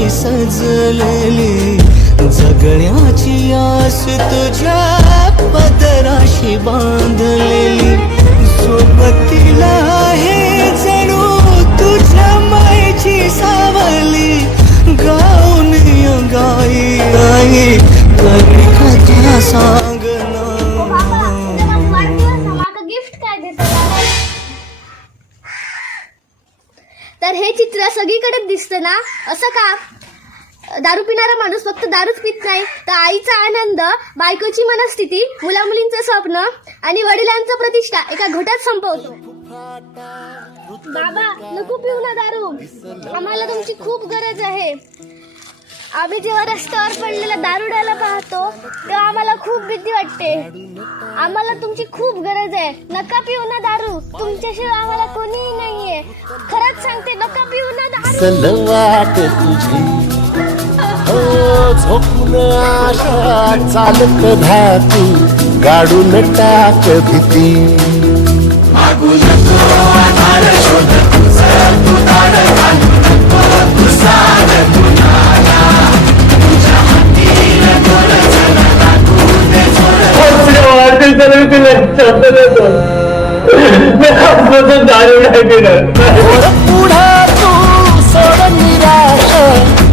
माझी सजलेली जगण्याची आस तुझ्या पदराशी बांधलेली सोबतीला आहे जणू तुझ्या मायेची सावली गाऊन गाई आई कधी कथा सांग तर हे चित्र सगळीकडे दिसतं ना, असं का? दारू पिणारा माणूस फक्त दारूच पित नाही, तर आईचा आनंद, बायकोची मनस्थिती, मुला मुलींचं स्वप्न आणि वडिलांचं प्रतिष्ठा एका घोटात संपवतो. बाबा नको पिऊ ना दारू, आम्हाला तुमची खूप गरज आहे. आम्ही जेव्हा रस्त्यावर पडलेला दारुड्याला पाहतो तेव्हा आम्हाला खूप भीती वाटते. आम्हाला तुमची खूप गरज आहे. नका पिऊ ना दारू, तुमच्याशिवाय आम्हाला कोणीही नाहीये. खरंच सांगते, नका पिऊ ना दारू. वाट तुझी झोपून आशा चालत धातू गाडून टाक भीती. मागू नको आधार शोध तुझं तू दाड घालू नको तुझा गुन्हाला तुझ्या हातीन गोर चला लागून दारू नाही पिणार.